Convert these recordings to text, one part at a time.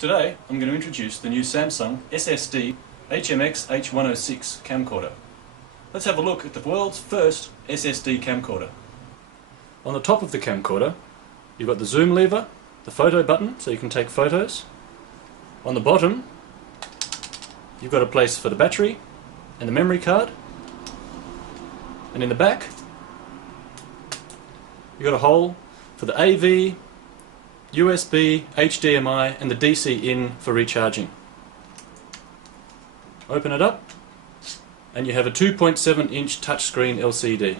Today I'm going to introduce the new Samsung SSD HMX H106 camcorder. Let's have a look at the world's first SSD camcorder. On the top of the camcorder you've got the zoom lever, the photo button so you can take photos. On the bottom you've got a place for the battery and the memory card, and in the back you've got a hole for the AV, USB, HDMI and the DC in for recharging. Open it up and you have a 2.7 inch touchscreen LCD.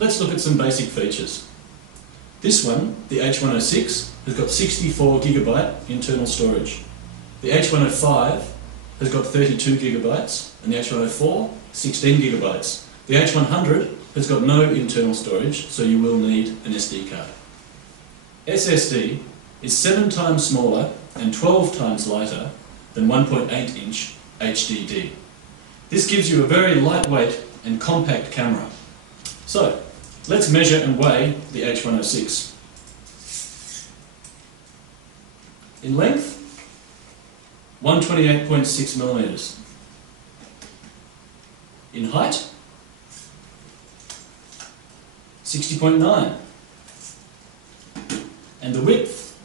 Let's look at some basic features. This one, the H106, has got 64GB internal storage. The H105 has got 32GB and the H104 16GB. The H100 has got no internal storage, so you will need an SD card. SSD is 7 times smaller and 12 times lighter than 1.8 inch HDD. This gives you a very lightweight and compact camera. So, let's measure and weigh the H106. In length, 128.6mm. In height, 60.9, and the width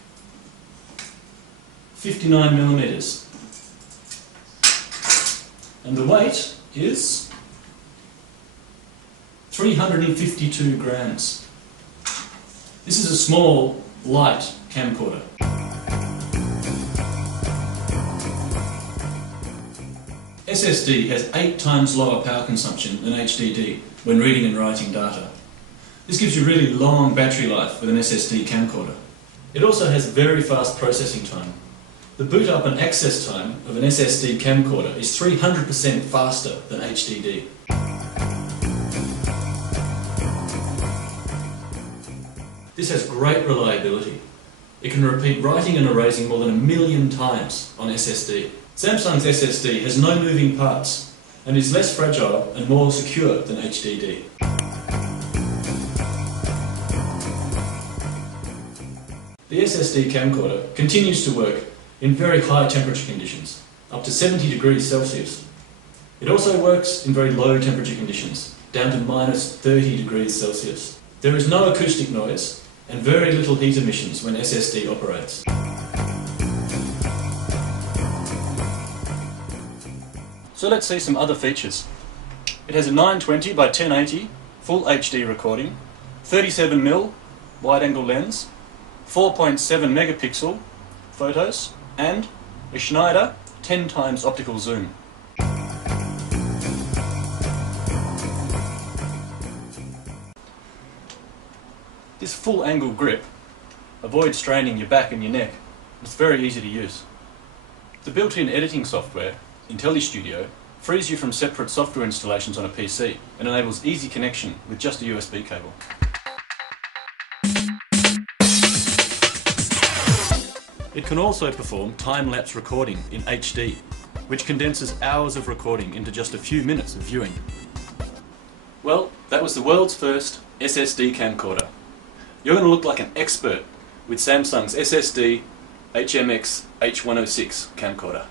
59mm, and the weight is 352 grams. This is a small, light camcorder. SSD has 8 times lower power consumption than HDD when reading and writing data. This gives you really long battery life with an SSD camcorder. It also has very fast processing time. The boot up and access time of an SSD camcorder is 300% faster than HDD. This has great reliability. It can repeat writing and erasing more than 1 million times on SSD. Samsung's SSD has no moving parts and is less fragile and more secure than HDD. The SSD camcorder continues to work in very high temperature conditions, up to 70 degrees Celsius. It also works in very low temperature conditions, down to minus 30 degrees Celsius. There is no acoustic noise and very little heat emissions when SSD operates. So let's see some other features. It has a 920 by 1080 full HD recording, 37mm wide-angle lens, 4.7 megapixel photos, and a Schneider 10 times optical zoom. This full angle grip avoids straining your back and your neck. It's very easy to use. The built-in editing software, IntelliStudio, frees you from separate software installations on a PC and enables easy connection with just a USB cable. It can also perform time-lapse recording in HD, which condenses hours of recording into just a few minutes of viewing. Well, that was the world's first SSD camcorder. You're going to look like an expert with Samsung's SSD HMX H106 camcorder.